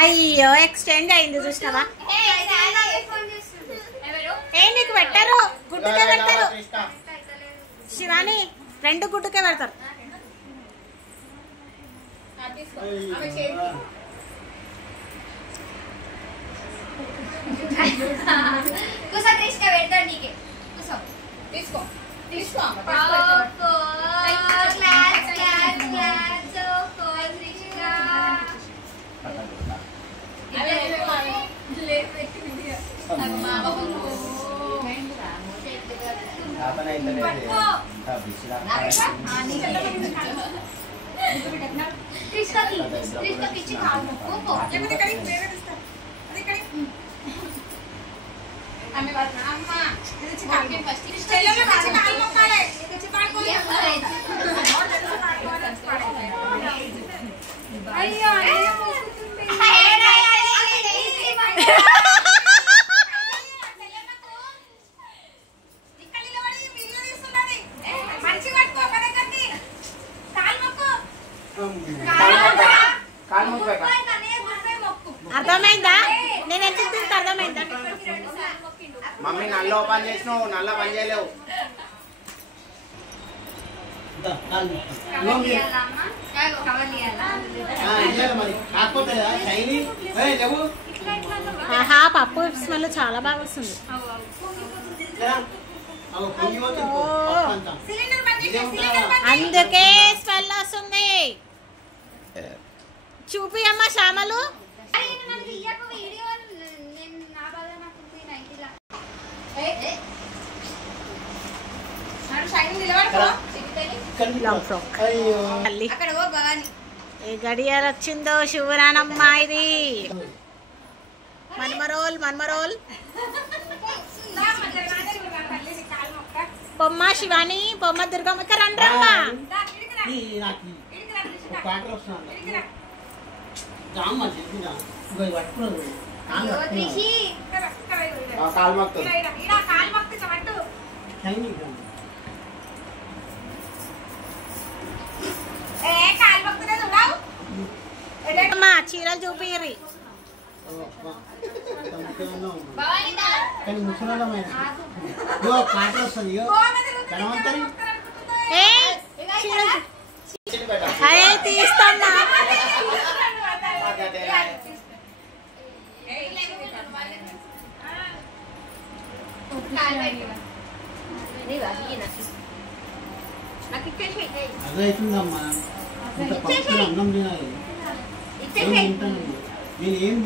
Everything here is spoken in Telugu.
అయ్యో ఎక్స్టెండ్ అయింది చూసినావా ఏ నీకు పెట్టారు గుడ్డుకే పెడతారు శివాని 2 గుడ్డుకే పెడతారు అర్థమైందా నేను ఎంత తింటా అర్థమైందా మమ్మీ నల్ల ఓపెన్ చేసినావు నల్ల పని చేయలేవు ఆహా పప్పు స్మెల్ చాలా బాగా వస్తుంది అందుకే స్మెల్ వస్తుంది చూపి అమ్మ శ్యామలు ఏ గడియాలు వచ్చిందో శివరానమ్మ ఇది మన్మరోల్ బొమ్మ శివాని బొమ్మ దుర్గమ్మ రండ్రమ్మ చీరలు చూపిరి తీస్తామా అదైతుందమ్మా అన్నం తినాలి నేను ఏం